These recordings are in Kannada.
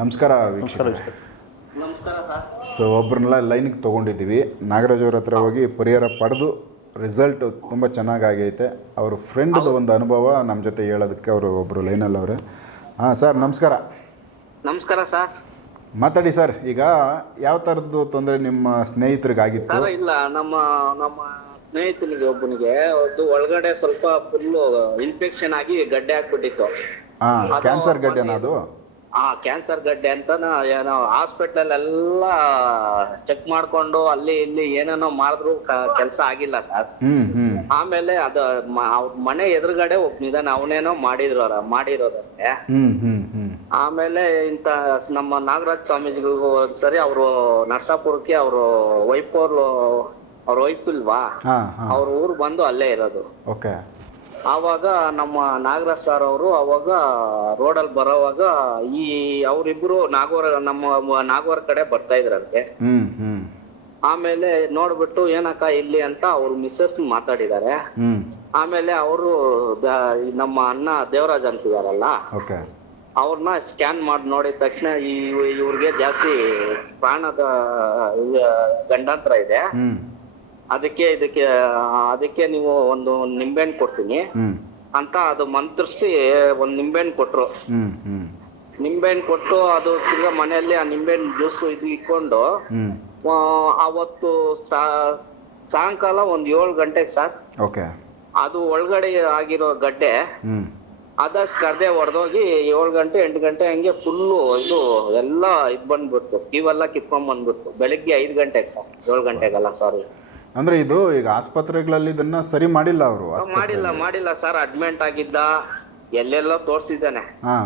ನಮಸ್ಕಾರ ವೀಕ್ಷಕರೇ. ನಮಸ್ಕಾರ ಸರ್. ಸೊ ಒಬ್ಬರನ್ನೆಲ್ಲ ಲೈನಿಗೆ ತೊಗೊಂಡಿದ್ದೀವಿ. ನಾಗರಾಜ್ ಅವ್ರ ಹತ್ರ ಹೋಗಿ ಪರಿಹಾರ ಪಡೆದು ರಿಸಲ್ಟ್ ತುಂಬ ಚೆನ್ನಾಗೈತೆ ಅವ್ರ ಫ್ರೆಂಡ್ದು ಒಂದು ಅನುಭವ ನಮ್ಮ ಜೊತೆ ಹೇಳೋದಕ್ಕೆ ಅವರು ಒಬ್ಬರು ಲೈನಲ್ಲಿ ಅವರು. ಹಾಂ ಸರ್ ನಮಸ್ಕಾರ. ನಮಸ್ಕಾರ ಸರ್. ಮಾತಾಡಿ ಸರ್ ಈಗ ಯಾವ ಥರದ್ದು ತೊಂದರೆ ನಿಮ್ಮ ಸ್ನೇಹಿತರಿಗಾಗಿತ್ತು? ಸರ್ ಇಲ್ಲ ನಮ್ಮ ನಮ್ಮ ಸ್ನೇಹಿತನಿಗೆ ಒಬ್ಬನಿಗೆ ಅದು ಒಳಗಡೆ ಸ್ವಲ್ಪ ಫುಲ್ಲು ಇನ್ಫೆಕ್ಷನ್ ಆಗಿ ಗಡ್ಡೆ ಆಗ್ಬಿಟ್ಟಿತ್ತು. ಹಾಂ ಕ್ಯಾನ್ಸರ್ ಗಡ್ಡೆನಾ ಅದು? ಆ ಕ್ಯಾನ್ಸರ್ ಗಡ್ಡೆ ಅಂತ ಏನೋ ಹಾಸ್ಪಿಟಲ್ ಎಲ್ಲ ಚೆಕ್ ಮಾಡ್ಕೊಂಡು ಅಲ್ಲಿ ಇಲ್ಲಿ ಏನೇನೋ ಮಾಡಿದ್ರು ಕೆಲಸ ಆಗಿಲ್ಲ ಸರ್ ಆಮೇಲೆ ಅದ ಅವ್ರ ಮನೆ ಎದುರುಗಡೆ ಒಬ್ಬ ನಿಧಾನ ಅವನೇನೋ ಮಾಡಿದ್ರು ಅವ್ರ ಮಾಡಿರೋದಂತೆ. ಆಮೇಲೆ ಇಂತ ನಮ್ಮ ನಾಗರಾಜ್ ಸ್ವಾಮೀಜಿಗೂ ಒಂದ್ಸರಿ ಅವರು ನರ್ಸಾಪುರಕ್ಕೆ ಅವರು ವೈಫ್ ಅವ್ರು ವೈಫ್ ಇಲ್ವಾ? ಅವ್ರ ಊರು ಬಂದು ಅಲ್ಲೇ ಇರೋದು. ಓಕೆ. ಆವಾಗ ನಮ್ಮ ನಾಗರಾಜ್ ಸರ್ ಅವರು ಅವಾಗ ರೋಡಲ್ಲಿ ಬರೋವಾಗ ಈ ಅವರಿಬ್ರು ನಾಗವರ ನಮ್ಮ ನಾಗೋರ ಕಡೆ ಬರ್ತಾ ಇದ್ರಂತೆ. ಆಮೇಲೆ ನೋಡ್ಬಿಟ್ಟು ಏನಕ್ಕ ಇಲ್ಲಿ ಅಂತ ಅವ್ರ ಮಿಸ್ಸಸ್ ಮಾತಾಡಿದ್ದಾರೆ. ಆಮೇಲೆ ಅವರು ನಮ್ಮ ಅಣ್ಣ ದೇವರಾಜ್ ಅಂತಿದಾರಲ್ಲ. ಅವ್ರನ್ನ ಸ್ಕ್ಯಾನ್ ಮಾಡಿ ನೋಡಿದ ತಕ್ಷಣ ಈ ಇವ್ರಿಗೆ ಜಾಸ್ತಿ ಪ್ರಾಣದ ಗಂಡಾಂತರ ಇದೆ. ಅದಕ್ಕೆ ಇದಕ್ಕೆ ಅದಕ್ಕೆ ನೀವು ಒಂದು ನಿಂಬೆಹಣ್ಣು ಕೊಡ್ತೀನಿ. ಅಂತ ಅದು ಮಂತ್ರಿಸಿ ಒಂದ್ ನಿಂಬೆಹಣ್ಣು ಕೊಟ್ರು. ನಿಂಬೆ ಹಣ್ಣು ನಿಂಬೆಹಣ್ಣು ಕೊಟ್ಟು ಅದು ತಿರ್ಗಾ ಮನೆಯಲ್ಲಿ ಆ ನಿಂಬೆಹಣ್ಣು ಜ್ಯೂಸ್ ಇದು ಇಟ್ಕೊಂಡು ಆ, ಅವತ್ತು ಸಾ- ಸಾಯಂಕಾಲ ಒಂದ್ ಏಳು ಗಂಟೆಗೆ ಸರ್ ಓಕೆ. ಅದು ಒಳಗಡೆ ಆಗಿರೋ ಗಡ್ಡೆ ಅದಷ್ಟು ಕರ್ದೆ ಹೊಡೆದೋಗಿ ಏಳು ಗಂಟೆ ಎಂಟು ಗಂಟೆ ಹಂಗೆ ಫುಲ್ಲು ಇದು ಎಲ್ಲ ಇದ್ ಬಂದ್ಬಿಡ್ತು. ಇವೆಲ್ಲ ಕಿತ್ಕೊಂಡ್ ಬಂದ್ಬಿಡ್ತು. ಬೆಳಿಗ್ಗೆ ಐದ್ ಗಂಟೆಗೆ ಸರ್ ಏಳು ಗಂಟೆಗಲ್ಲ ಸಾರಿ ಅಂದ್ರೆ ಇದು ಈಗ ಆಸ್ಪತ್ರೆಗಳಲ್ಲಿ ಇದನ್ನ ಸರಿ ಮಾಡಿಲ್ಲ ಅವರು ಮಾಡಿಲ್ಲ ಮಾಡಿಲ್ಲ ಸರ್. ಅಡ್ಮಿಂಟ್ ಆಗಿದ್ದ ಎಲ್ಲೆಲ್ಲೋ ತೋರ್ಸಿದ್ದಾನೆ. ಹಾ.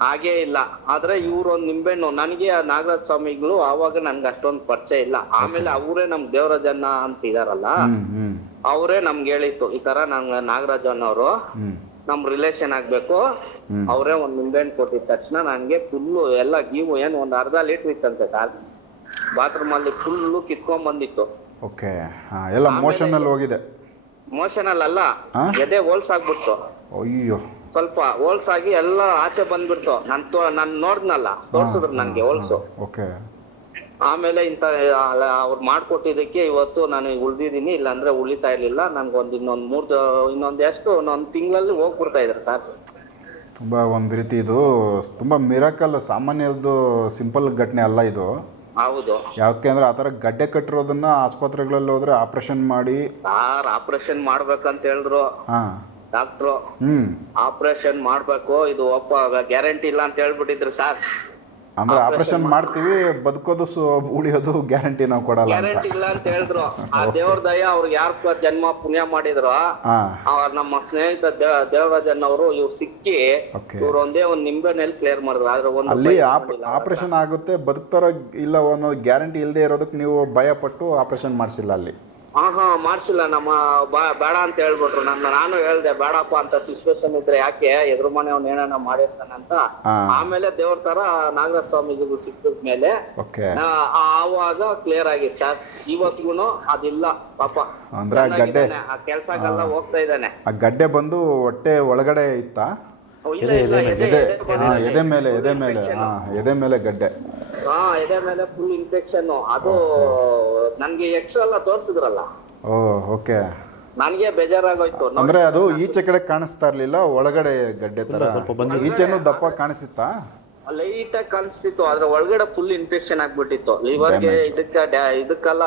ಹಾಗೇ ಇಲ್ಲ. ಆದ್ರೆ ಇವ್ರು ಒಂದ್ ನಿಂಬೆಹಣ್ಣು ನನಗೆ ಆ ನಾಗರಾಜ ಸ್ವಾಮಿಗಳು ಆವಾಗ ನನ್ಗೆ ಅಷ್ಟೊಂದು ಪರಿಚಯ ಇಲ್ಲ. ಆಮೇಲೆ ಅವರೇ ನಮ್ ದೇವರಾಜನ್ನ ಅಂತ ಇದಾರಲ್ಲ ಹ್ಮ್ ಹ್ಮ್. ಅವರೇ ನಮ್ಗೆ ಹೇಳಿತ್ತು ಈ ತರ ನಂಗ ನಾಗರಾಜನ್ ಅವರು ನಮ್ ರಿಲೇಶನ್ ಆಗ್ಬೇಕು. ಅವರೇ ಒಂದ್ ನಿಂಬೆಹಣ್ಣು ಕೊಟ್ಟಿದ ತಕ್ಷಣ ನನ್ಗೆ ಫುಲ್ಲು ಎಲ್ಲ ಗೀವು ಏನು ಒಂದ್ ಅರ್ಧ ಲೀಟರ್ ಇತ್ತಂತೆ ಬಾತ್ರೂಮ್ ಅಲ್ಲಿ ಫುಲ್ಲು ಕಿತ್ಕೊಂಡ್ ಬಂದಿತ್ತು. ಓಕೆ. ಹಾ ಎಲ್ಲ ಮೋಷನ್ ಅಲ್ಲಿ ಹೋಗಿದೆ. ಮೋಷನ್ ಅಲ್ಲ? ಎದೆ ಹೋಲ್ಸ್ ಆಗ್ಬಿಡ್ತು. ಅಯ್ಯೋ. ಸ್ವಲ್ಪ ಹೋಲ್ಸ್ ಆಗಿ ಎಲ್ಲ ಆಚೆ ಬಂದ್ಬಿಡ್ತು. ನಾನ್ ನಾನ್ ನೋಡ್ನಲ್ಲ ತೋರ್ಸಿದ್ರು ನನ್ಗೆ ಹೋಲ್ಸು ಓಕೆ. ಆಮೇಲೆ ಇಂತ ಅವ್ರು ಮಾಡ್ಕೊಟ್ಟಿದ್ದಕ್ಕೆ ಇವತ್ತು ನಾನು ಉಳ್ದಿದೀನಿ ಇಲ್ಲಾಂದ್ರೆ ಉಳಿತಾ ಇರ್ಲಿಲ್ಲ. ನನ್ಗೊಂದ್ ಒಂದ್ ಇನ್ನೊಂದ್ ಮೂರ್ ಇನ್ನೊಂದ್ ಎಷ್ಟು ಇನ್ನೊಂದ್ ತಿಂಗಳಲ್ಲಿ ಹೋಗ್ಬಿಡ್ತಾ ಇದ್ರು ಸರ್ ತುಂಬಾ ಒಂದು ರೀತಿ ಇದು ತುಂಬಾ ಮಿರಾಕಲ್ ಸಾಮಾನ್ಯದ್ದು ಸಿಂಪಲ್ ಘಟನೆ ಅಲ್ಲ ಇದು. ಹೌದು. ಯಾಕೆಂದ್ರೆ ಆ ಥರ ಗಡ್ಡೆ ಕಟ್ಟಿರೋದನ್ನ ಆಸ್ಪತ್ರೆಗಳಲ್ಲಿ ಹೋದ್ರೆ ಆಪರೇಷನ್ ಮಾಡಿ ಯಾರು ಆಪರೇಷನ್ ಮಾಡ್ಬೇಕಂತ ಹೇಳಿದ್ರು. ಹಾ. ಡಾಕ್ಟ್ರು. ಹ್ಮ್. ಆಪರೇಷನ್ ಮಾಡ್ಬೇಕು ಇದು ಒಪ್ಪ ಗ್ಯಾರಂಟಿ ಇಲ್ಲ ಅಂತ ಹೇಳ್ಬಿಟ್ಟಿದ್ರು ಸರ್. ಅಂದ್ರೆ ಆಪರೇಷನ್ ಮಾಡ್ತೀವಿ ಬದುಕೋದು ಉಳಿಯೋದು ಗ್ಯಾರಂಟಿ ನಾವು ಕೊಡಲ್ಲ ಅಂತ. ಗ್ಯಾರಂಟಿ ಇಲ್ಲ ಅಂತ ಹೇಳಿದ್ರು. ಆ ದೇವ್ರ ದಯ ಅವ್ರಿಗೆ ಯಾರು ಜನ್ಮ ಪುಣ್ಯ ಮಾಡಿದ್ರು ನಮ್ಮ ಸ್ನೇಹಿತ ದೇವರಾಜನ್ ಅವರು ಇವ್ರು ಸಿಕ್ಕಿ ಇವ್ರು ಒಂದೇ ಒಂದ್ ನಿಂಬೆನಲ್ಲಿ ಕ್ಲಿಯರ್ ಮಾಡಿದ್ರು. ಆದ್ರೆ ಒಂದು ಅಲ್ಲಿ. ಆಪರೇಷನ್ ಆಗುತ್ತೆ ಬದುಕ್ತಾರೋ ಇಲ್ಲ ಅನ್ನೋ ಗ್ಯಾರಂಟಿ ಇಲ್ಲದೆ ಇರೋದಕ್ಕೆ ನೀವು ಭಯ ಪಟ್ಟು ಆಪರೇಷನ್ ಮಾಡಿಸಿಲ್ಲ ಅಲ್ಲಿ. ಹಾ ಹಾ ಮಾಡ್ಸಿಲ್ಲ ನಮ್ಮ ಬೇಡ ಅಂತ ಹೇಳ್ಬಿಟ್ರು. ನನ್ನ ನಾನು ಹೇಳ್ದೆ ಬೇಡಪ್ಪ ಅಂತ ಸಿಚುವೇಶನ್ ಇದ್ರೆ ಯಾಕೆ? ಎದುರು ಮನೆ ಅವ್ನು ಏನಾನ ಮಾಡಿರ್ತಾನೆ ಅಂತ. ಆಮೇಲೆ ದೇವ್ರ ತರ ನಾಗರಾಜ ಸ್ವಾಮೀಜಿಗಳು ಸಿಕ್ಕಿದ ಮೇಲೆ ಆವಾಗ ಕ್ಲಿಯರ್ ಆಗಿತ್ತು. ಇವತ್ಗುನು ಅದಿಲ್ಲ ಪಾಪ. ಅಂದ್ರೆ ಗಡ್ಡೆ ಕೆಲ್ಸಕ್ಕೆಲ್ಲ ಹೋಗ್ತಾ ಇದ್ದಾನೆ. ಆ ಗಡ್ಡೆ ಬಂದು ಹೊಟ್ಟೆ ಒಳಗಡೆ ಇತ್ತಾ? ಎದೆ ಮೇಲೆ ಎದೆ ಮೇಲೆ. ಎದೆ ಮೇಲೆ ಗಡ್ಡೆ. ಹಾ ಎದೆ ಮೇಲೆ ಫುಲ್ ಇನ್ಫೆಕ್ಷನ್ ಅದು ನನ್ಗೆ ಎಕ್ಸ್ಟ್ರಾ ಎಲ್ಲ ತೋರಿಸಿದ್ರಲ್ಲ. Oh okay. ನನ್ಗೆ ಬೇಜಾರಾಗೋಯ್ತು. ಅಂದ್ರೆ ಅದು ಈಚೆ ಕಡೆ ಕಾಣಿಸ್ತಾ ಇರ್ಲಿಲ್ಲ ಒಳಗಡೆ ಗಡ್ಡೆ ತರ. ಈಚೆನೂ ದಪ್ಪ ಕಾಣಿಸ್ತಾ ಲೈಟ್ ಆಗಿ ಕಾಣಿಸ್ತಿತ್ತು ಆದ್ರೆ ಒಳಗಡೆ ಫುಲ್ ಇನ್ಫೆಕ್ಷನ್ ಆಗ್ಬಿಟ್ಟಿತ್ತು. ಲಿವರ್ಗೆ ಇದಕ್ಕ ಡ್ಯಾ- ಇದಕ್ಕೆಲ್ಲ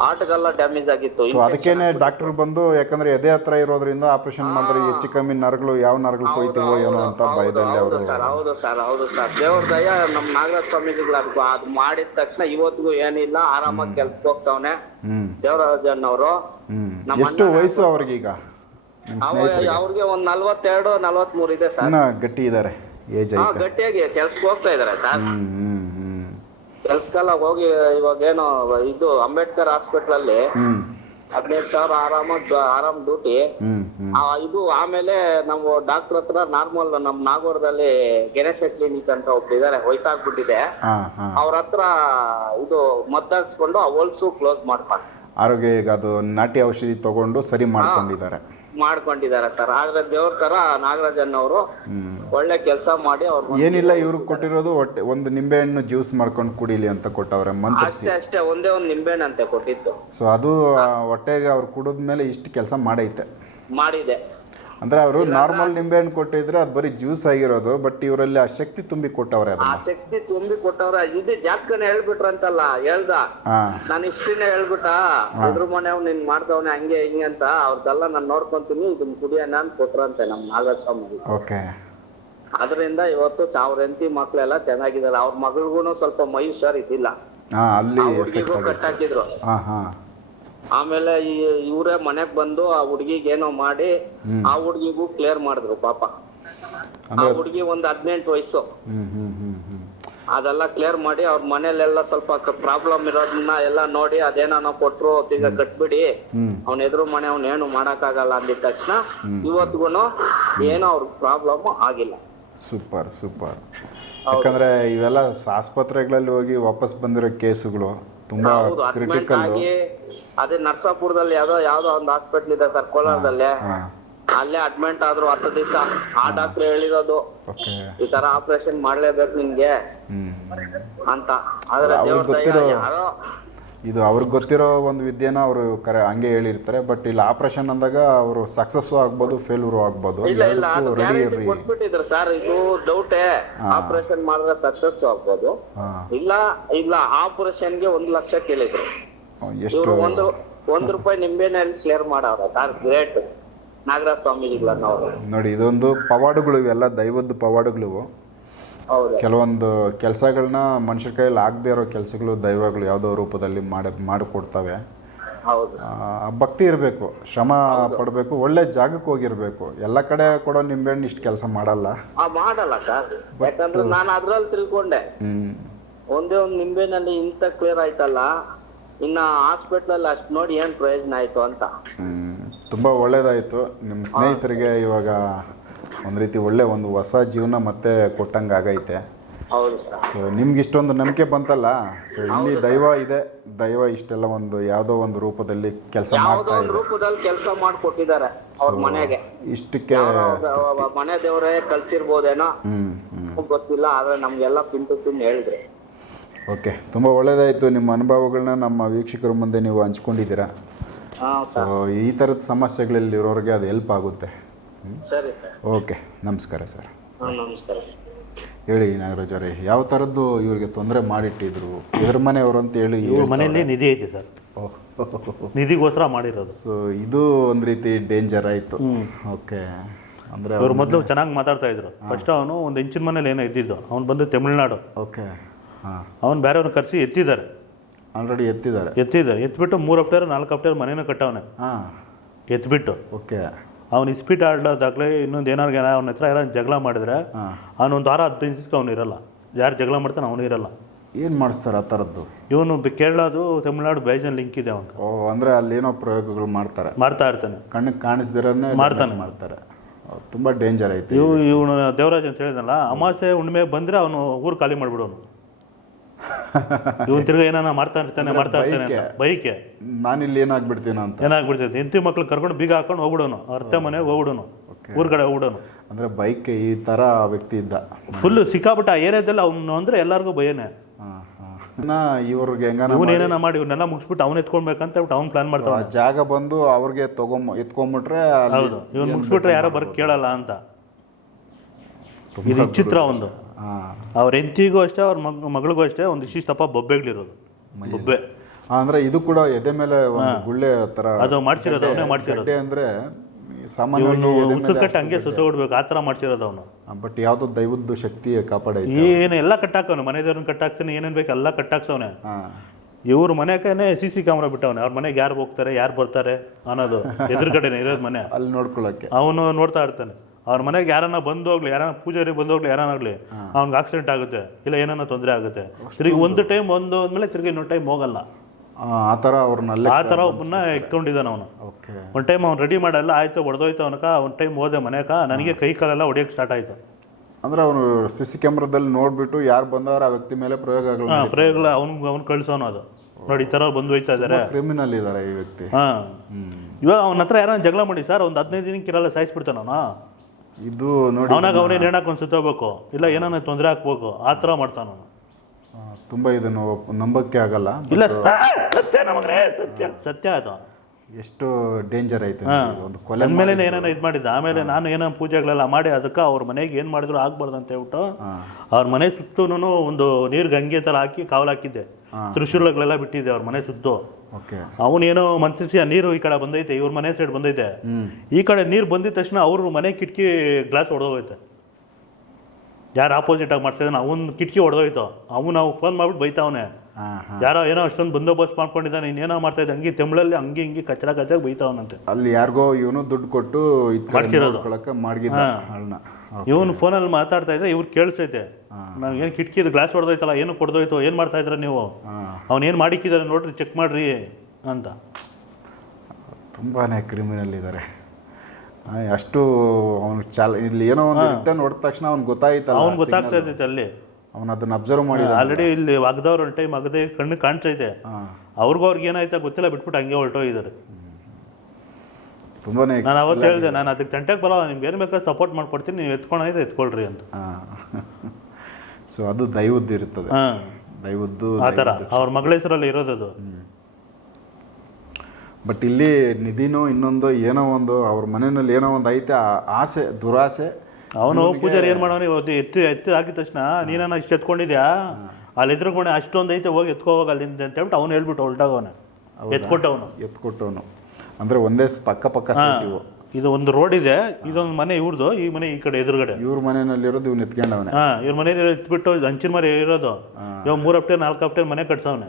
ಆಟಗೆಲ್ಲ ಡ್ಯಾಮೇಜ್ ಆಗಿತ್ತು. ಸೊ ಅದಕ್ಕೇನೆ ಡಾಕ್ಟರ್ ಬಂದು ಯಾಕಂದ್ರೆ ಎದೆ ಹತ್ರ ಇರೋದ್ರಿಂದ ಆಪರೇಷನ್ ಮಾಡಿದ್ರೆ ಹೆಚ್ಚು ಕಮ್ಮಿ ನರಗಳು ಯಾವ ನರಗಳು ಹೋಯ್ತಿವೋ ಏನೋ ಅಂತ ಭಯದಲ್ಲಿ ಹೌದು ಅವರು ಸರ್ ಹೌದು ಸರ್ ಹೌದು ಸರ್. ದೇವ್ರ ದಯ ನಮ್ ನಾಗರಾಜ್ ಸ್ವಾಮಿಗಳು ಅದು ಅದ್ ಮಾಡಿದ ತಕ್ಷಣ ಇವತ್ತಿಗೂ ಏನಿಲ್ಲ ಆರಾಮಾಗಿ ಕೆಲ್ಸಕ್ಕೆ ಹೋಗ್ತಾವನೆ. ಹ್ಮ್. ದೇವರಾಜನ್ ಅವರು. ಹ್ಮ್. ನಮ್ಮ ಎಷ್ಟು ವಯಸ್ಸು ಅವ್ರಿಗೀಗ? ನಿಮ್ ಸ್ನೇಹಿತರಿಗೆ? ಅವ್ರಿಗೆ ಒಂದ್ ನಲ್ವತ್ತೆರಡು ನಲ್ವತ್ಮೂರು ಇದೆ ಸರ್. ಇನ್ನ ಗಟ್ಟಿ ಇದ್ದಾರೆ ಏಜ್ ಗಟ್ಟಿಯಾಗಿ ಕೆಲ್ಸಕ್ಕೆ ಹೋಗ್ತಾ ಇದಾರೆ ಸರ್ ಹ್ಮ್ ಹ್ಮ್ ಹ್ಮ್. ಕೆಲ್ಸಕ್ಕೆಲ್ಲ ಹೋಗಿ ಇವಾಗ ಏನು ಇದು ಅಂಬೇಡ್ಕರ್ ಹಾಸ್ಪಿಟಲ್ ಅಲ್ಲಿ ಹ್ಮ್. ಹದಿನೈದು ಸಾವಿರ ಆರಾಮ ಆರಾಮ್ ಡ್ಯೂಟಿ ಹ್ಮ್ ಹ್ಮ್. ಆ, ಇದು ಆಮೇಲೆ ನಾವು ಡಾಕ್ಟರ್ ಹತ್ರ ನಾರ್ಮಲ್ ನಮ್ ನಾಗೂರದಲ್ಲಿ ಗೆಣೇಶ ಕ್ಲಿನಿಕ್ ಅಂತ ಒಬ್ರಿದ್ದಾರೆ ವಯಸ್ಸಾಗ್ಬಿಟ್ಟಿದೆ ಹಾ ಹಾ. ಅವ್ರ ಹತ್ರ ಇದು ಮದ್ದಾಗಿಸ್ಕೊಂಡು ಆ ಹೊಲ್ಸು ಕ್ಲೋಸ್ ಮಾಡ್ಕೊಂಡು. ಆರೋಗ್ಯ ಈಗ ಅದು ನಾಟಿ ಔಷಧಿ ತಗೊಂಡು ಸರಿ ಮಾಡ್ಕೊಂಡಿದ್ದಾರೆ. ಮಾಡ್ಕೊಂಡಿದ್ದಾರೆ ಸರ್. ಆದ್ರೆ ದೇವ್ರ ತರ ನಾಗರಾಜನ್ ಅವರು ಒಳ್ಳೆ ಕೆಲಸ ಮಾಡಿ ಅವ್ರು ಏನಿಲ್ಲ ಇವ್ರಿಗೆ ಕೊಟ್ಟಿರೋದು ಹೊಟ್ಟೆ ಒಂದು ನಿಂಬೆಹಣ್ಣು ಜ್ಯೂಸ್ ಮಾಡ್ಕೊಂಡು ಕುಡಿಲಿ ಅಂತ ಕೊಟ್ಟವ್ರೆ ಮಂತ್ ಅಷ್ಟೇ ಅಷ್ಟೇ ಒಂದೇ ನಿಂಬೆಹಣ್ಣು ಅಂತ ಕೊಟ್ಟಿದ್ದು. ಸೊ ಅದು ಹೊಟ್ಟೆಗೆ ಅವ್ರು ಕುಡಿದ್ಮೇಲೆ ಇಷ್ಟು ಕೆಲಸ ಮಾಡೈತೆ. ಮಾಡಿದೆ. ಅಂದ್ರೆ ಅವರು ನಾರ್ಮಲ್ ನಿಂಬೆಹಣ್ಣು ಕೊಟ್ಟಿದ್ರೆ ಅದು ಬರೀ ಜ್ಯೂಸ್ ಆಗಿರೋದು ಬಟ್ ಇವರಲ್ಲಿ ಆ ಶಕ್ತಿ ತುಂಬಿ ಕೊಟ್ಟವ್ರೆ ಆ ಅದನ್ನ ಶಕ್ತಿ ತುಂಬಿ ಕೊಟ್ಟವ್ರ. ಇದು ಹೇಳ್ಬಿಟ್ರ ಹೇಳ್ಬಿಟ್ರಂತಲ್ಲ ಹೇಳ್ದ. ನಾನು ಇಷ್ಟಿನ ಹೇಳ್ಬಿಟ್ಟ ಮನೆ ಮನೆಯವ್ ನಿನ್ ಮಾಡ್ದವ್ನೆ ಹಂಗೆ ಹಿಂಗೆ ಅಂತ ಅವ್ರದ್ದೆಲ್ಲ ನಾನ್ ನೋಡ್ಕೊಂತೀನಿ ಇದನ್ನ ಕುಡಿಯೋಣ ಅಂತ ಕೊಟ್ರಂತೆ ನಮ್ ನಾಗಸ್ವಾಮಿ. ಸ್ವಾಮಿ ಓಕೆ. ಅದರಿಂದ ಇವತ್ತು ಅವ್ರ ಹೆಂಡತಿ ಮಕ್ಳೆಲ್ಲ ಚೆನ್ನಾಗಿದ್ದಾರೆ. ಅವ್ರ ಮಗಳಿಗೂ ಸ್ವಲ್ಪ ಮೈ ಹುಷಾರ್ ಇದ್ದಿಲ್ಲ ಹಾ ಅಲ್ಲಿ ಎಫೆಕ್ಟ್ ಹುಡ್ಗಿಗೂ ಆಗಿದೆ. ಕಟ್ಟಾಕಿದ್ರು. ಹಾ ಹಾ. ಆಮೇಲೆ ಈ ಇವರೇ ಮನೆಗ್ ಬಂದು ಆ ಹುಡ್ಗಿಗ್ ಏನೋ ಮಾಡಿ ಆ ಹುಡ್ಗಿಗೂ ಕ್ಲಿಯರ್ ಮಾಡಿದ್ರು ಪಾಪ. ಆ ಹುಡ್ಗಿ ಒಂದ್ ಹದಿನೆಂಟು ವಯಸ್ಸು. ಅದೆಲ್ಲ ಕ್ಲಿಯರ್ ಮಾಡಿ ಅವ್ರ ಮನೇಲೆಲ್ಲ ಸ್ವಲ್ಪ ಪ್ರಾಬ್ಲಮ್ ಇರೋದನ್ನ ಎಲ್ಲ ನೋಡಿ ಅದೇನೋ ಕೊಟ್ರು ಈಗ ಕಟ್ಬಿಡಿ. ಅವ್ನ್ ಅವ್ನ ಎದುರು ಮನೆ ಅವ್ನ ಏನು ಮಾಡಕ್ಕಾಗಲ್ಲ ಅಂದಿದ ತಕ್ಷಣ ಇವತ್ಗುನು ಏನೋ ಅವ್ರ ಪ್ರಾಬ್ಲಮ್ ಆಗಿಲ್ಲ. Super super. ಯಾಕಂದ್ರೆ ಇವೆಲ್ಲ ಆಸ್ಪತ್ರೆಗಳಲ್ಲಿ ಹೋಗಿ ವಾಪಸ್ ಬಂದಿರೋ ಕೇಸುಗಳು ತುಂಬಾ ಹೌದು ಅಡ್ಮಿಟ್ ಕ್ರಿಟಿಕಲ್ ಆಗಿ ಅದೇ ನರ್ಸಾಪುರದಲ್ಲಿ ಯಾವ್ದೋ ಯಾವ್ದೋ ಒಂದು ಹಾಸ್ಪಿಟಲ್ ಇದೆ ಸರ್ ಕೋಲಾರದಲ್ಲಿ. ಅಲ್ಲೇ ಅಡ್ಮಿಟ್ ಆದ್ರು ಹತ್ತು ದಿವಸ ಆ ಡಾಕ್ಟರ್ ಹೇಳಿರೋದು. ಓಕೆ ಈ ತರ ಆಪರೇಷನ್ ಮಾಡ್ಲೇಬೇಕು ನಿಮ್ಗೆ ಹ್ಮ್ ಅಂತ. ಆದ್ರೆ ಅವ್ರಿಗೆ ದೇವ್ರ ದಯ ಗೊತ್ತಿರೋ- ಯಾರೋ ಇದು ಅವ್ರಿಗೆ ಗೊತ್ತಿರೋ ಒಂದು ವಿದ್ಯೆನ ಅವರು ಕರೆ ಹಂಗೆ ಹೇಳಿರ್ತಾರೆ. ಬಟ್ ಇಲ್ಲಿ ಆಪರೇಷನ್ ಅಂದಾಗ ಅವರು ಸಕ್ಸಸ್ ಆಗ್ಬೋದು ಫೇಲ್ಯೂರ್ ಆಗ್ಬೋದು. ಇಲ್ಲ ಇಲ್ಲ ಅದು ರೆಡಿ ಗ್ಯಾರಂಟಿ ಇರ್ರಿ ಕೊಟ್ಬಿಟ್ಟಿದ್ರು ಸರ್ ಇದು ಡೌಟೇ ಆಪರೇಷನ್ ಮಾಡಿದ್ರೆ ಸಕ್ಸಸ್ ಆಗ್ಬೋದು. ಇಲ್ಲ ಇಲ್ಲ ಆಪರೇಷನ್ಗೆ ಒಂದ್ ಲಕ್ಷ ಕೇಳಿದ್ರು. ಎಷ್ಟು? ಒಂದು ಒಂದ್ ರೂಪಾಯಿ ನಿಂಬೆನಲ್ಲಿ ಕ್ಲಿಯರ್ ಮಾಡವ್ರ ಸರ್ ಗ್ರೇಟ್ ನಾಗರಾಜ ಸ್ವಾಮೀಜಿಗಳನ್ನ ಅವರು. ನೋಡಿ ಇದೊಂದು ಪವಾಡುಗಳು ಇವೆಲ್ಲ ದೈವದ್ದು ಪವಾಡುಗಳು. ಇವು. ಕೆಲವೊಂದು ಕೆಲಸಗಳನ್ನ ಮನುಷ್ಯರ ಕೈಯಲ್ಲಿ ಆಗದೆ ಇರೋ ಕೆಲಸಗಳು ದೈವಗಳು ಯಾವುದೋ ರೂಪದಲ್ಲಿ ಮಾಡಿ ಮಾಡಿಕೊಡ್ತವೆ. ಭಕ್ತಿ ಇರಬೇಕು ಶ್ರಮ ಪಡಬೇಕು ಒಳ್ಳೆ ಜಾಗಕ್ಕೆ ಹೋಗಿರ್ಬೇಕು. ಎಲ್ಲ ಕಡೆ ಕೊಡೋ ನಿಂಬೆಹಣ್ಣು ಇಷ್ಟು ಕೆಲಸ ಮಾಡಲ್ಲ. ಮಾಡಲ್ಲ ಸರ್. ಯಾಕಂದ್ರೆ ನಾನು ಅದ್ರಲ್ಲಿ ತಿಳ್ಕೊಂಡೆ. ಒಂದೇ ಒಂದು ನಿಂಬೆನಲ್ಲಿ ಇಂತ ಕ್ಲಿಯರ್ ಆಯ್ತಲ್ಲ ಇನ್ನ ಹಾಸ್ಪಿಟ್ಲಲ್ಲಿ ಅಷ್ಟು ನೋಡಿ ಏನ್ ಪ್ರಯೋಜನ ಆಯ್ತು ಅಂತ. ತುಂಬಾ ಒಳ್ಳೇದಾಯ್ತು. ಒಳ್ಳೇದಾಯಿತು ನಿಮ್ಮ ಸ್ನೇಹಿತರಿಗೆ ಇವಾಗ ಒಂದು ರೀತಿ ಒಳ್ಳೆ ಒಂದು ಹೊಸ ಜೀವನ ಮತ್ತೆ ಕೊಟ್ಟಂಗೆ ಆಗೈತೆ ಹೌದು ಸರ್. ಸೊ ನಿಮ್ಗೆ ಇಷ್ಟೊಂದು ನಂಬಿಕೆ ಬಂತಲ್ಲ? ಸೊ ಇಲ್ಲಿ ದೈವ ಇದೆ. ದೈವ ಇಷ್ಟೆಲ್ಲ ಒಂದು ಯಾವುದೋ ಒಂದು ರೂಪದಲ್ಲಿ ಕೆಲಸ ಯಾವ್ದೋ ಮಾಡ್ತಾ ಒಂದ್ ಇದೆ ರೂಪದಲ್ಲಿ ಕೆಲಸ ಮಾಡ್ಕೊಟ್ಟಿದ್ದಾರೆ ಅವ್ರ ಮನೆಗೆ. ಇಷ್ಟಕ್ಕೆ ಮನೆ ದೇವರೇ ಕಲ್ಸಿರ್ಬೋದೇನೋ ಹ್ಮ್ ಹ್ಮ್. ಗೊತ್ತಿಲ್ಲ ಆದ್ರೆ ನಮ್ಗೆಲ್ಲ ಪಿಂಟು ಪಿನ್ ಹೇಳಿದ್ರು. ಓಕೆ ತುಂಬ ಒಳ್ಳೆಯದಾಯಿತು ನಿಮ್ಮ ಅನುಭವಗಳನ್ನ ನಮ್ಮ ವೀಕ್ಷಕರ ಮುಂದೆ ನೀವು ಹಂಚ್ಕೊಂಡಿದ್ದೀರಾ? ಹಾ ಸೊ ಈ ಥರದ ಸಮಸ್ಯೆಗಳಲ್ಲಿ ಇರೋರಿಗೆ ಅದು ಹೆಲ್ಪ್ ಆಗುತ್ತೆ. ಸರಿ ಸರ್. ಓಕೆ ನಮಸ್ಕಾರ ಸರ್. ನಮಸ್ಕಾರ ಹೇಳಿ ನಾಗರಾಜ್ ಅವರೇ ಯಾವ ಥರದ್ದು ಇವರಿಗೆ ತೊಂದರೆ ಮಾಡಿಟ್ಟಿದ್ರು? ಇವ್ರ ಮನೆಯವರು ಅಂತ ಹೇಳಿ ಇವ್ರ ಮನೆಯಲ್ಲಿ ನಿಧಿ ಐತೆ ಸರ್. ಓಹ್ ನಿಧಿಗೋಸ್ಕರ ಮಾಡಿರೋದು. ಸೊ ಇದು ಒಂದು ರೀತಿ ಡೇಂಜರ್ ಆಯಿತು. ಓಕೆ ಅಂದರೆ ಇವ್ರು ಮೊದಲು ಚೆನ್ನಾಗಿ ಮಾತಾಡ್ತಾ ಇದ್ರು. ಫಸ್ಟ್ ಅವನು ಒಂದು ಹೆಂಚಿನ ಮನೇಲಿ ಏನೋ ಇದ್ದಿದ್ದು. ಅವ್ನು ಬಂದು ತಮಿಳ್ನಾಡು. ಓಕೆ ಹಾಂ. ಅವ್ನು ಬೇರೆಯವ್ರನ್ನ ಕರೆಸಿ ಎತ್ತಿದ್ದಾರೆ. ಆಲ್ರೆಡಿ ಎತ್ತಿದ್ದಾರೆ. ಎತ್ತಿದ್ದಾರೆ. ಎತ್ಬಿಟ್ಟು ಮೂರು ಹಫ್ಟೇರ್ ನಾಲ್ಕು ಹಫ್ಟೇರ್ ಮನೇನ ಕಟ್ಟವನೆ. ಹಾಂ. ಎತ್ಬಿಟ್ಟು. ಓಕೆ. ಅವ್ನು ಇಸ್ಪೀಟ್ ಆಡೋದಾಗಲೇ ಇನ್ನೊಂದು ಏನಾರು ಅವನ ಹತ್ರ ಯಾರು ಜಗಳ ಮಾಡಿದ್ರೆ ಅವನೊಂದು ಒಂದು ವಾರ ಹತ್ತು ದಿವಸಕ್ಕೆ ಅವನು ಇರಲ್ಲ. ಯಾರು ಜಗಳ ಮಾಡ್ತಾನೆ ಅವನು ಇರಲ್ಲ. ಏನು ಮಾಡಿಸ್ತಾರೆ ಆ ಥರದ್ದು? ಇವನು ಕೇರಳದು ತಮಿಳ್ನಾಡು ಬೇಜನ್ ಲಿಂಕ್ ಇದೆ ಅವನು ಓ ಅಂದರೆ ಏನೋ ಪ್ರಯೋಗಗಳು ಮಾಡ್ತಾರೆ. ಮಾಡ್ತಾ ಇರ್ತಾನೆ. ಕಣ್ಣಿಗೆ ಕಾಣಿಸಿದ್ರೆ ಮಾಡ್ತಾನೆ. ಮಾಡ್ತಾರೆ. ತುಂಬ ಡೇಂಜರ್ ಐತೆ ಇವು ಇವನು ದೇವರಾಜ್ ಅಂತ ಹೇಳಿದ್ನಲ್ಲ ಅಮಾಸೆ ಹುಣ್ಣಿಮೆ ಬಂದರೆ ಅವನು ಊರು ಖಾಲಿ ಮಾಡ್ಬಿಡೋನು. ಇವನ್ ತಿರ್ಗ ಏನಾನ ಮಾಡ್ತಾ ಇರ್ತಾನೆ ಮಾಡ್ತಾ ಇರ್ತಾನೆ ಅಂತ. ಬೈಕೆ. ನಾನಿಲ್ಲಿ ಏನಾಗ್ಬಿಡ್ತೀನಿ ಅಂತ. ಏನಾಗ್ಬಿಡ್ತೈತೆ? ಹೆಂಡತಿ ಮಕ್ಳು ಕರ್ಕೊಂಡು ಬೀಗ ಹಾಕೊಂಡು ಹೋಗ್ಬಿಡೋನು. ಅರ್ಥ ಮನೆಗೆ ಹೋಗ್ಬಿಡೋನು. ಊರ್ ಕಡೆ ಹೋಗ್ಬಿಡೋನು. ಅಂದ್ರೆ ಬೈಕ್ ಈ ತರ ವ್ಯಕ್ತಿ ಇದ್ದ. ಫುಲ್ ಸಿಕ್ಕಾಬಿಟ್ಟ ಆ ಏರಿಯಾದಲ್ಲಿ ಅವ್ನು ಅಂದ್ರೆ ಎಲ್ಲಾರ್ಗು ಭಯನೇ. ಇವ್ರಿಗೆ ಹೆಂಗಾನ ಅವ್ನು ಏನೇನ ಮಾಡಿ ಇವ್ರನ್ನೆಲ್ಲ ಮುಗಿಸ್ಬಿಟ್ಟು ಅವ್ನು ಎತ್ಕೊಳ್ಬೇಕಂತ ಬಿಟ್ಟು ಅವ್ನು ಪ್ಲಾನ್ ಆ ಮಾಡ್ತಾವ ಜಾಗ ಬಂದು ಅವ್ರಿಗೆ ತಗೊಂಬ ಎತ್ಕೊಂಡ್ಬಿಟ್ರೆ ಹೌದು. ಇವನ್ ಮುಗಿಸ್ಬಿಟ್ರೆ ಯಾರೋ ಬರ್ ಕೇಳಲ್ಲ ಅಂತ. ಇದು ಚಿತ್ರ ಒಂದು. ಅವ್ರ ಹೆಂಡತಿಗೂ ಅಷ್ಟೇ ಅವ್ರ ಮಗ್ ಮಗಳಿಗೂ ಅಷ್ಟೇ ಒಂದು ಇಷ್ಟಿಷ್ಟಪ್ಪ ಬೊಬ್ಬೆಗಳಿರೋದು. ಬೊಬ್ಬೆ. ಅಂದ್ರೆ ಇದು ಕೂಡ ಎದೆ ಮೇಲೆ ಒಂದು ಗುಳ್ಳೆ ತರ ಅದು ಮಾಡ್ತಿರೋದು ಅವನೇ ಮಾಡ್ತಿರೋದು ಅಂದ್ರೆ ಉಸಿರು ಹಂಗೆ ಸುತ್ತ ಬಿಡ್ಬೇಕು ಆ ಥರ ಮಾಡ್ತಿರೋದು ಅವನು. ಬಟ್ ಯಾವ್ದೋ ದೈವದ್ದು ಶಕ್ತಿ ಕಾಪಾಡ ಏನು ಎಲ್ಲ ಕಟ್ಟಾಕವನು ಮನೆದೇವ್ರನ್ನ ಕಟ್ ಕಟ್ಟಾಕ್ತಾನೆ ಏನೇನ್ ಬೇಕು ಎಲ್ಲ ಕಟ್ಟಾಕ್ಸವನೆ ಇವ್ರ ಮನೆಗೇನೆ ಸಿ ಸಿ ಕ್ಯಾಮ್ರಾ ಬಿಟ್ಟವನೆ ಅವ್ರ ಮನೆಗೆ ಯಾರು ಹೋಗ್ತಾರೆ ಯಾರು ಬರ್ತಾರೆ ಅನ್ನೋದು ಎದುರುಗಡೆನೆ ಇರೋದು ಮನೆ. ಅಲ್ಲಿ ನೋಡ್ಕೊಳಕ್ಕೆ. ಅವನು ನೋಡ್ತಾ ಇರ್ತಾನೆ. ಅವ್ರ ಮನೆಗೆ ಯಾರನ್ನ ಬಂದು ಹೋಗ್ಲಿ ಯಾರನ್ನ ಪೂಜಾರಿ ಬಂದೋಗ್ಲಿ ಯಾರನ್ನಾಗ್ಲಿ ಅವ್ನಿಗೆ ಆಕ್ಸಿಡೆಂಟ್ ಆಗುತ್ತೆ ಇಲ್ಲ ಏನನ್ನ ತೊಂದರೆ ಆಗುತ್ತೆ. ತಿರುಗಿ ಒಂದು ಟೈಮ್ ಒಂದು ಹೋದ್ಮೇಲೆ ತಿರುಗಿ ಇನ್ನೊಂದು ಟೈಮ್ ಹೋಗಲ್ಲ. ಆ, ತರ ಥರ ಅವ್ರನ್ನ ಆ ಥರ ಒಬ್ಬನ್ನ ಇಟ್ಕೊಂಡಿದ್ದಾನೆ ಅವನು. ಓಕೆ. ಒಂದು ಟೈಮ್ ಅವ್ನು ರೆಡಿ ಮಾಡಲ್ಲ ಆಯ್ತು ಹೊಡೆದೋಯ್ತು ಅವನಕ ಒಂದು ಟೈಮ್ ಹೋದೆ ಮನೆಕ ನನಗೆ ಕೈ ಕಾಲೆಲ್ಲ ಹೊಡಿಯೋಕೆ ಸ್ಟಾರ್ಟ್ ಆಯ್ತು. ಅಂದ್ರೆ ಅವನು ಸಿ ಸಿ ಕ್ಯಾಮ್ರಾದಲ್ಲಿ ನೋಡ್ಬಿಟ್ಟು ಯಾರು ಬಂದವರು ಆ ವ್ಯಕ್ತಿ ಮೇಲೆ ಪ್ರಯೋಗಗಳು ಹಾಂ ಪ್ರಯೋಗಗಳ ಅವ್ನು ಅವ್ನು ಕಳ್ಸೋನು ಅದು. ನೋಡಿ ಈ ಥರ ಬಂದು ಹೋಯ್ತಾ ಇದ್ದಾರೆ ಕ್ರಿಮಿನಲ್ ಇದ್ದಾರೆ ಈ ವ್ಯಕ್ತಿ. ಹಾಂ. ಇವಾಗ ಅವನ ಹತ್ರ ಯಾರೋ ಜಗಳ ಮಾಡಿ ಸರ್ ಒಂದು ಹದಿನೈದು ದಿನಕ್ಕೆ ಇರಲ್ಲ ಸಾಯಿಸ್ಬಿಡ್ತಾನ ಇದು ನೋಡಿ ಅವನಾಗ ಅವನೇ ನೇಣಾಕ್ ಒಂದು ಸುತ್ತೋಗ್ಬೇಕು? ಇಲ್ಲ ಏನಾನ ತೊಂದರೆ ಹಾಕ್ಬೇಕು ಆ ಥರ ಮಾಡ್ತಾನ ತುಂಬ ಇದನ್ನು ನಂಬಕ್ಕೆ ಆಗಲ್ಲ ಇಲ್ಲ ಸತ್ಯ ನಮಗ್ರೆ ಸತ್ಯ. ಸತ್ಯ ಅದು. ಎಷ್ಟು ಡೇಂಜರ್ ಐತೆ ಒಂದು ಕೊಲೆ ಮೇಲೆ ಏನೇನೋ ಇದು ಮಾಡಿದ್ದ ಆಮೇಲೆ ನಾನು ಏನೋ ಪೂಜೆಗಳೆಲ್ಲ ಮಾಡಿ ಅದಕ್ಕೆ ಅವ್ರ ಮನೆಗೆ ಏನು ಮಾಡಿದ್ರು ಆಗ್ಬಾರ್ದು ಅಂತ ಹೇಳ್ಬಿಟ್ಟು. ಅವ್ರ ಮನೆ ಸುತ್ತೂನು ಒಂದು ನೀರು ಗಂಗೆ ಥರ ಹಾಕಿ ಕಾವಲು ಹಾಕಿದ್ದೆ. ತ್ರಿಶೂಲಗಳೆಲ್ಲ ಬಿಟ್ಟಿದ್ದೆ ಅವ್ರ ಮನೆ ಸುತ್ತು. ಅವನೇನೋ ಮನ್ಸಿಸಿ ಆ ನೀರು ಈ ಕಡೆ ಬಂದೈತೆ ಇವ್ರ ಮನೆ ಸೈಡ್ ಬಂದೈತೆ. ಈ ಕಡೆ ನೀರು ಬಂದಿದ ತಕ್ಷಣ ಅವ್ರ ಮನೆ ಕಿಟಕಿ ಗ್ಲಾಸ್ ಹೊಡೆದೋಗೈತೆ ಯಾರು ಆಪೋಸಿಟ್ ಆಗಿ ಮಾಡ್ಸಿದಾನೆ? ಅವನ ಕಿಟಕಿ ಹೊಡೆದೋಯ್ತು ಅವನು ನಾವು ಫೋನ್ ಮಾಡ್ಬಿಟ್ಟು ಬೈತಾವನೆ ಯಾರೋ ಏನೋ ಅಷ್ಟೊಂದು ಬಂದೋಬಸ್ತ್ ಮಾಡ್ಕೊಂಡಿದ್ದಾನೆ ಇನ್ನೇನೋ ಮಾಡ್ತಾ ಇದ್ದ ಹಂಗೆ ತೆಂಬಳಲ್ಲಿ ಹಂಗೆ ಹಿಂಗೆ ಕಚ್ಚಡ ಕಚ್ಚಾಗ ಬೈತಾವನಂತೆ ಅಲ್ಲಿ ಯಾರಿಗೋ ಇವನು ದುಡ್ಡು ಕೊಟ್ಟು ಇದ್ ಇವನು ಫೋನಲ್ಲಿ ಮಾತಾಡ್ತಾ ಇದ್ರೆ ಇವ್ರು ಕೇಳಿಸೈತೆ. ನಾವು ಏನು ಕಿಟಕಿ ಗ್ಲಾಸ್ ಹೊಡೆದೋಯ್ತಲ್ಲ ಏನು ಕೊಡ್ದೋಯ್ತು ಏನು ಮಾಡ್ತಾ ಇದ್ರ ನೀವು? ಅವನೇನು ಅವ್ನು ಏನು ಮಾಡಿಕ್ಕಿದ್ದಾರೆ ನೋಡ್ರಿ ಚೆಕ್ ಮಾಡ್ರಿ ಅಂತ. ತುಂಬಾನೇ ಕ್ರಿಮಿನಲ್ ಇದ್ದಾರೆ ಅಷ್ಟು ಅವನು ಚಾಲ ಇಲ್ಲಿ ಏನೋ ಒಂದು ರಿಟರ್ನ್ ಹೊಡೆದ ತಕ್ಷಣ ಅವ್ನು ಗೊತ್ತಾಯ್ತಲ್ಲ ಅವ್ನು ಗೊತ್ತಾಗ್ತಾ ಇರ್ತೈತೆ ಅಲ್ಲಿ. ಅವನು ಅದನ್ನ ಅಬ್ಸರ್ವ್ ಮಾಡಿ ಆಲ್ರೆಡಿ ಇಲ್ಲಿ ವಾಗ್ದವ್ರು ಒಂದು ಟೈಮ್ ಅಗದೆ ಕಣ್ಣು ಕಾಣ್ತೈತೆ ಅವ್ರಿಗೂ ಅವ್ರಿಗೆ ಏನಾಯ್ತಾ ಗೊತ್ತಿಲ್ಲ ಬಿಟ್ಬಿಟ್ಟು ಹಂಗೆ ಹೊರಟೋಗಿದ್ದಾರೆ. ತುಂಬಾನೇ ನಾನು ಅವತ್ತು ಹೇಳಿದೆ ನಾನು ಅದಕ್ಕೆ ತಂಟೆಗೆ ಬರೋಲ್ಲ ನಿಮ್ಗೆ ಏನು ಬೇಕಾದ್ರೆ ಸಪೋರ್ಟ್ ಮಾಡ್ಕೊಡ್ತೀನಿ ನೀವು ಎತ್ಕೊಂಡಾಯ್ತು ಎತ್ಕೊಳ್ರಿ ಅಂತ. ಸೊ ಅದು ದೈವದ್ದು ಇರುತ್ತದೆ. ಹಾಂ. ದೈವದ್ದು ಆ ಥರ ಅವ್ರ ಮಗಳ ಹೆಸರಲ್ಲಿ ಇರೋದದು ಬಟ್ ಇಲ್ಲಿ ನಿಧಿನೋ ಇನ್ನೊಂದು ಏನೋ ಒಂದು ಅವ್ರ ಮನೆಯಲ್ಲಿ ಏನೋ ಒಂದು ಐತೆ ಆ ಆಸೆ ದುರಾಸೆ. ಅವನು ಪೂಜಾರಿ ಏನು ಮಾಡೋನು ಇವತ್ತು ಎತ್ತಿ ಎತ್ತಿ ಹಾಕಿದ ತಕ್ಷಣ ನೀನನ್ನ ಇಷ್ಟು ಎತ್ಕೊಂಡಿದ್ಯಾ? ಅಲ್ಲಿ ಎದ್ರುಕೊಂಡೆ ಅಷ್ಟೊಂದು ಐತೆ ಹೋಗಿ ಎತ್ಕೋ ಹೋಗಿ ಅಲ್ಲಿಂದ ಅಂತ ಹೇಳ್ಬಿಟ್ಟು ಅವ್ನು ಹೇಳ್ಬಿಟ್ಟು ಹೊಲ್ಟಾಗವನೆ ಎತ್ಕೊಟ್ಟವನು. ಎತ್ಕೊಟ್ಟವನು. ಅಂದ್ರೆ ಒಂದೇ ಪಕ್ಕ ಪಕ್ಕ ಸೈಟ್ ಇವು ಇದು ಒಂದು ರೋಡ್ ಇದೆ ಇದೊಂದು ಮನೆ ಇವ್ರದ್ದು ಈ ಮನೆ ಈ ಕಡೆ ಎದುರುಗಡೆ. ಇವ್ರ ಮನೆಯಲ್ಲಿರೋದು ಇವ್ನು ಎತ್ಕೊಂಡವನೆ. ಹಾ ಇವ್ರ ಮನೇಲಿ ಎತ್ಬಿಟ್ಟು ಹಂಚಿನ ಮನೆ ಇರೋದು. ಇವಾಗ ಮೂರು ಹಫ್ಟೆ ನಾಲ್ಕು ಹಫ್ಟೆ ಮನೆ ಕಟ್ಸವನೆ.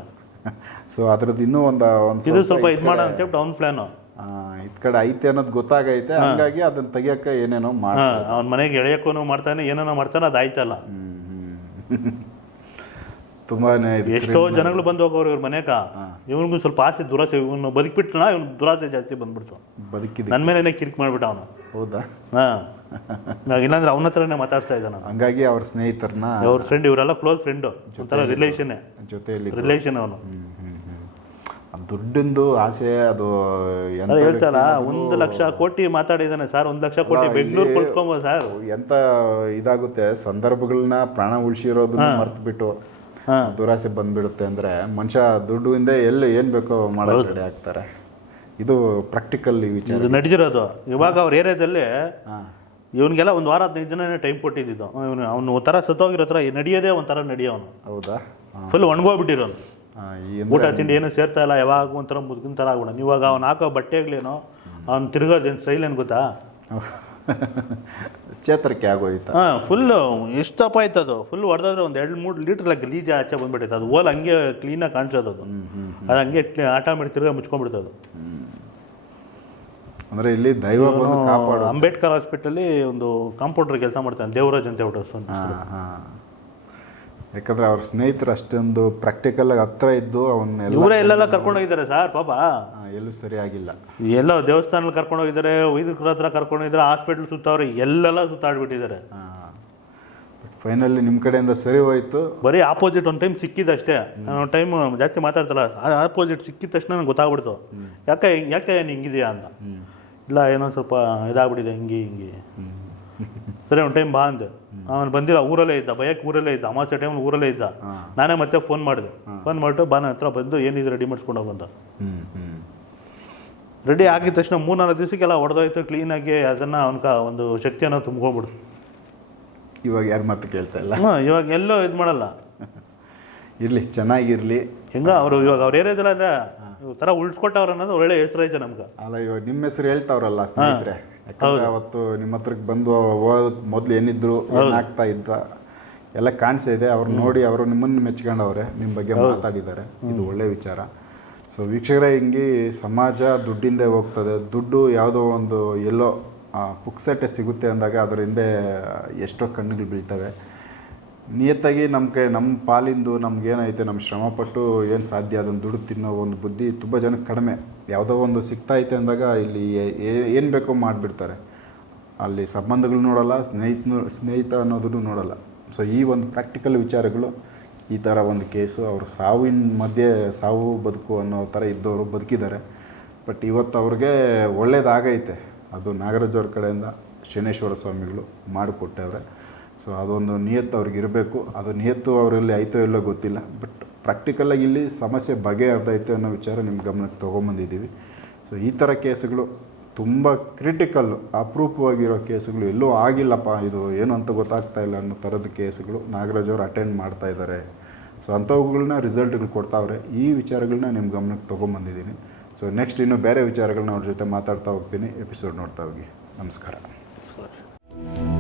ಸೊ ಅದ್ರದ್ದು ಇನ್ನೂ ಒಂದು ಒಂದು ಇದು ಸ್ವಲ್ಪ ಇದು ಮಾಡ ಅಂತ ಹೇಳಿ ಅವ್ನ ಪ್ಲಾನು ಇದ್ ಕಡೆ ಐತೆ ಅನ್ನೋದು ಗೊತ್ತಾಗೈತೆ. ಹಂಗಾಗಿ ಅದನ್ನ ತೆಗಿಯಕ್ಕ ಏನೇನೋ ಮಾಡ ಅವ್ನ ಮನೆಗೆ ಎಳೆಯಕ್ಕೂ ಮಾಡ್ತಾನೆ ಏನೇನೋ ಮಾಡ್ತಾನೆ ಅದು ಆಯ್ತಲ್ಲ. ತುಂಬಾನೇ ಎಷ್ಟೋ ಜನಗಳು ಬಂದು ಹೋಗೋರು ಇವ್ರ ಮನೆಗ ಇವನಿಗೂ ಸ್ವಲ್ಪ ಆಸೆ ದುರಾಸೆ ಇವನು ಬದುಕ್ಬಿಟ್ನ ಇವ್ನು ದುರಾಸೆ ಜಾಸ್ತಿ ಬಂದ್ಬಿಡ್ತು. ಬದುಕಿದ ನನ್ನ ಮೇಲೆ ಕಿರಿಕ್ ಮಾಡ್ಬಿಟ್ಟ ಅವನು. ಹೌದಾ? ಹಾ. ಇಲ್ಲಾಂದ್ರೆ ಅವನ ಹತ್ರನೇ ಮಾತಾಡ್ತಾ ಇದ್ದಾನ ಹಂಗಾಗಿ ಅವ್ರ ಸ್ನೇಹಿತರನ್ನ ಅವ್ರ ಫ್ರೆಂಡ್ ಇವರೆಲ್ಲ ಕ್ಲೋಸ್ ಫ್ರೆಂಡ್ ಒಂಥರ ರಿಲೇಷನ್ ಜೊತೆಯಲ್ಲಿ ರಿಲೇಷನ್ ಅವನು. ದುಡ್ಡಿಂದು ಆಸೆ ಅದು ಹೇಳ್ತಾರ ಒಂದು ಲಕ್ಷ ಕೋಟಿ ಮಾತಾಡಿದಾನೆ ಸರ್ ಒಂದು ಲಕ್ಷ ಕೋಟಿ ಬೆಂಗಳೂರು ಕೊಟ್ಕೊಂಬೋದು ಸರ್ ಎಂತ ಇದಾಗುತ್ತೆ ಸಂದರ್ಭಗಳನ್ನ ಪ್ರಾಣ ಉಳಿಸಿರೋದನ್ನ ಮರ್ತು ಬಿಟ್ಟು. ದುರಾಸೆ ಬಂದ್ಬಿಡುತ್ತೆ ಅಂದರೆ ಮನುಷ್ಯ ದುಡ್ಡು ಹಿಂದೆ ಎಲ್ಲಿ ಏನು ಬೇಕೋ ಮಾಡೋದು ರೆಡಿ ಆಗ್ತಾರೆ. ಇದು ಪ್ರಾಕ್ಟಿಕಲ್ ವಿಚಾರ. ಇದು ನಡೆದಿರೋದು ಇವಾಗ ಅವ್ರ ಏರಿಯಾದಲ್ಲಿ ಹಾ. ಇವನಿಗೆಲ್ಲ ಒಂದು ವಾರ ಹದಿನೈದು ದಿನ ಟೈಮ್ ಕೊಟ್ಟಿದ್ದು. ಇವನು ಅವನು ಒಂಥರ ಸತ್ತೋಗಿರೋ ಥರ ನಡೆಯೋದೇ ಒಂಥರ ನಡೆಯೋನು. ಹೌದಾ? ಫುಲ್ ಒಣಗೋಗ್ಬಿಟ್ಟಿರೋನು. ಊಟ ತಿಂಡಿ ಏನು ಸೇರ್ತಾ ಇಲ್ಲ ಯಾವಾಗ ಒಂಥರ ಮುದುಕಿನ ಥರ ಆಗ್ಬಿಡೋನು. ಇವಾಗ ಅವ್ನು ಹಾಕೋ ಬಟ್ಟೆಗಳೇನೋ ಅವ್ನು ತಿರ್ಗೋದೇನು ಸ್ಟೈಲ್ ಏನು ಗೊತ್ತಾ? ಚೇತರಿಕೆ ಆಗೋಯ್ತು. ಹಾಂ ಫುಲ್ಲು ಎಷ್ಟು ದಪ್ಪ ಆಯ್ತು ಅದು. ಫುಲ್ ಹೊಡೆದ್ರೆ ಒಂದು ಎರಡು ಮೂರು ಲೀಟ್ರ್ ಗಲೀಜ್ ಆಚೆ ಬಂದ್ಬಿಟ್ಟೈತೆ ಅದು ಓಲ್ ಹಂಗೆ ಕ್ಲೀನಾಗಿ ಕಾಣಿಸೋದು ಅದು. ಅದು ಹಂಗೆ ಆಟೋಮೆಟಿಕ್ ತಿರ್ಗಾ ಮುಚ್ಕೊಂಡ್ಬಿಡ್ತದೆ ಅದು. ಅಂದ್ರೆ ಇಲ್ಲಿ ದೈವ ಅಂಬೇಡ್ಕರ್ ಹಾಸ್ಪಿಟಲಲ್ಲಿ ಒಂದು ಕಾಂಪೌಂಡರ್ ಕೆಲಸ ಮಾಡ್ತಾನೆ ದೇವರಾಜ್ ಅಂತ ಹೇಳ್ಬಿಟ್ಟು. ಯಾಕಂದ್ರೆ ಅವ್ರ ಸ್ನೇಹಿತರು ಅಷ್ಟೊಂದು ಪ್ರಾಕ್ಟಿಕಲ್ ಆಗಿ ಹತ್ರ ಇದ್ದು ಅವನ್ನೆಲ್ಲ ಇವರೇ ಎಲ್ಲೆಲ್ಲ ಕರ್ಕೊಂಡೋಗಿದ್ದಾರೆ ಸರ್ ಪಾಪ. ಎಲ್ಲೂ ಸರಿಯಾಗಿಲ್ಲ ಎಲ್ಲ ದೇವಸ್ಥಾನದಲ್ಲಿ ಕರ್ಕೊಂಡೋಗಿದ್ದಾರೆ ವೈದ್ಯಕರ ಹತ್ರ ಕರ್ಕೊಂಡೋಗಿದ್ದಾರೆ ಹಾಸ್ಪಿಟ್ಲ್ ಸುತ್ತವ್ರೆ ಎಲ್ಲೆಲ್ಲ ಸುತ್ತಾಡ್ಬಿಟ್ಟಿದ್ದಾರೆ. ಫೈನಲಿ ನಿಮ್ಮ ಕಡೆಯಿಂದ ಸರಿ ಹೋಯ್ತು. ಬರೀ ಆಪೋಸಿಟ್ ಒಂದು ಟೈಮ್ ಸಿಕ್ಕಿದ್ದು ಅಷ್ಟೇ. ಒಂದು ಟೈಮ್ ಜಾಸ್ತಿ ಮಾತಾಡ್ತಲ್ಲ ಆಪೋಸಿಟ್ ಸಿಕ್ಕಿದ ತಕ್ಷಣ ನನಗೆ ಗೊತ್ತಾಗ್ಬಿಡ್ತು. ಯಾಕೆ ಯಾಕೆ ಹಿಂಗಿದೆಯಾ ಅಂತ. ಇಲ್ಲ ಏನೋ ಸ್ವಲ್ಪ ಇದಾಗ್ಬಿಟ್ಟಿದೆ ಹಿಂಗೆ ಹಿಂಗೆ. ಸರಿ ಒಂದು ಟೈಮ್ ಬಾ ಅಂದೆ. ಅವನು ಬಂದಿಲ್ಲ ಊರಲ್ಲೇ ಇದ್ದ ಬಯಕ್ಕೆ ಊರಲ್ಲೇ ಇದ್ದ ಅಮಾಸೆ ಟೈಮ್ ಊರಲ್ಲೇ ಇದ್ದ. ನಾನೇ ಮತ್ತೆ ಫೋನ್ ಮಾಡಿದೆ. ಫೋನ್ ಮಾಡಿಟ್ಟು ಬಾ ನನ್ನ ಹತ್ರ ಬಂದು ಏನಿದೆ ರೆಡಿ ಮಾಡಿಸ್ಕೊಂಡು ಬಂದ ರೆಡಿ ಆಗಿದ ತಕ್ಷಣ ಮೂರ್ನಾಲ್ಕು ದಿವಸಕ್ಕೆಲ್ಲ ಹೊಡೆದೋಯ್ತು ಕ್ಲೀನಾಗಿ ಅದನ್ನು ಅವನ್ಕ ಒಂದು ಶಕ್ತಿಯನ್ನು ತುಂಬ್ಕೊಂಡ್ಬಿಡ್ತು ಇವಾಗ ಯಾರು ಮತ್ತೆ ಕೇಳ್ತಾ ಇಲ್ಲ? ಹಾಂ ಇವಾಗ ಎಲ್ಲೋ ಇದು ಮಾಡಲ್ಲ. ಇರಲಿ ಚೆನ್ನಾಗಿರಲಿ. ಹೆಂಗ ಅವರು ಇವಾಗ ಅವ್ರ ಏರಿಯಾದಲ್ಲ ಅಂದ್ರೆ ಈ ಥರ ಉಳ್ಸ್ಕೊಟ್ಟವ್ರು ಅನ್ನೋದು ಒಳ್ಳೆ ಹೆಸರು ಐತೆ ನಮ್ಗೆ. ಅಲ್ಲ ಇವಾಗ ನಿಮ್ಮ ಹೆಸರು ಹೇಳ್ತಾವ್ರಲ್ಲ ಸ್ನೇಹಿತರೆ. ಯಾಕಂದ್ರೆ ಅವತ್ತು ನಿಮ್ಮ ಹತ್ರಕ್ಕೆ ಬಂದು ಹೋಗೋದ್ ಮೊದ್ಲು ಏನಿದ್ರು ಆಗ್ತಾ ಇದ್ದ ಎಲ್ಲ ಕಾಣಿಸ್ತಾ ಇದೆ. ಅವ್ರು ನೋಡಿ ಅವರು ನಿಮ್ಮನ್ನ ಮೆಚ್ಕೊಂಡವ್ರೆ ನಿಮ್ಮ ಬಗ್ಗೆ ಮಾತಾಡಿದ್ದಾರೆ. ಇದು ಒಳ್ಳೆ ವಿಚಾರ. ಸೊ ವೀಕ್ಷಕರ ಹಿಂಗೆ ಸಮಾಜ ದುಡ್ಡಿಂದೆ ಹೋಗ್ತದೆ. ದುಡ್ಡು ಯಾವುದೋ ಒಂದು ಎಲ್ಲೋ ಪುಕ್ಸಟ್ಟೆ ಸಿಗುತ್ತೆ ಅಂದಾಗ ಅದರ ಹಿಂದೆ ಎಷ್ಟೋ ಕಣ್ಣುಗಳು ಬೀಳ್ತವೆ. ನಿಯತ್ತಾಗಿ ನಮ್ಮ ಕೈ ನಮ್ಮ ಪಾಲಿಂದು ನಮ್ಗೇನೈತೆ ನಮ್ಮ ಶ್ರಮಪಟ್ಟು ಏನು ಸಾಧ್ಯ ಅದನ್ನು ದುಡ್ಡು ತಿನ್ನೋ ಒಂದು ಬುದ್ಧಿ ತುಂಬ ಜನಕ್ಕೆ ಕಡಿಮೆ. ಯಾವುದೋ ಒಂದು ಸಿಗ್ತಾ ಐತೆ ಅಂದಾಗ ಇಲ್ಲಿ ಏನು ಬೇಕೋ ಮಾಡಿಬಿಡ್ತಾರೆ. ಅಲ್ಲಿ ಸಂಬಂಧಗಳು ನೋಡೋಲ್ಲ ಸ್ನೇಹಿತ ಸ್ನೇಹಿತ ಅನ್ನೋದನ್ನು ನೋಡೋಲ್ಲ. ಸೊ ಈ ಒಂದು ಪ್ರಾಕ್ಟಿಕಲ್ ವಿಚಾರಗಳು, ಈ ಥರ ಒಂದು ಕೇಸು ಅವ್ರ ಸಾವಿನ ಮಧ್ಯೆ ಸಾವು, ಬದುಕು ಅನ್ನೋ ಥರ ಇದ್ದವರು ಬದುಕಿದ್ದಾರೆ. ಬಟ್ ಇವತ್ತು ಅವ್ರಿಗೆ ಒಳ್ಳೇದಾಗೈತೆ. ಅದು ನಾಗರಾಜ್ ಅವ್ರ ಕಡೆಯಿಂದ ಶನೇಶ್ವರ ಸ್ವಾಮಿಗಳು ಮಾಡಿಕೊಟ್ಟವ್ರೆ. ಸೊ ಅದೊಂದು ನಿಯತ್ತು ಅವ್ರಿಗೆ ಇರಬೇಕು. ಅದು ನಿಯತ್ತು ಅವರಲ್ಲಿ ಐತೋ ಇಲ್ಲೋ ಗೊತ್ತಿಲ್ಲ. ಬಟ್ ಪ್ರಾಕ್ಟಿಕಲಾಗಿ ಇಲ್ಲಿ ಸಮಸ್ಯೆ ಬಗೆಹರ್ದೈತೆ ಅನ್ನೋ ವಿಚಾರ ನಿಮ್ಮ ಗಮನಕ್ಕೆ ತೊಗೊಂಬಂದಿದ್ದೀವಿ. ಸೊ ಈ ಥರ ಕೇಸುಗಳು ತುಂಬ ಕ್ರಿಟಿಕಲ್ ಅಪರೂಪವಾಗಿರೋ ಕೇಸುಗಳು ಎಲ್ಲೂ ಆಗಿಲ್ಲಪ್ಪ. ಇದು ಏನು ಅಂತ ಗೊತ್ತಾಗ್ತಾ ಇಲ್ಲ ಅನ್ನೋ ಥರದ ಕೇಸುಗಳು ನಾಗರಾಜ್ ಅವರು ಅಟೆಂಡ್ ಮಾಡ್ತಾ ಇದ್ದಾರೆ. ಸೊ ಅಂಥವುಗಳನ್ನ ರಿಸಲ್ಟ್ಗಳು ಕೊಡ್ತಾವ್ರೆ. ಈ ವಿಚಾರಗಳನ್ನ ನಿಮ್ಮ ಗಮನಕ್ಕೆ ತೊಗೊಂಬಂದಿದ್ದೀನಿ. ಸೊ ನೆಕ್ಸ್ಟ್ ಇನ್ನು ಬೇರೆ ವಿಚಾರಗಳನ್ನ ಅವ್ರ ಜೊತೆ ಮಾತಾಡ್ತಾ ಹೋಗ್ತೀನಿ. ಎಪಿಸೋಡ್ ನೋಡ್ತಾ ಹೋಗಿ. ನಮಸ್ಕಾರ. ನಮಸ್ಕಾರ.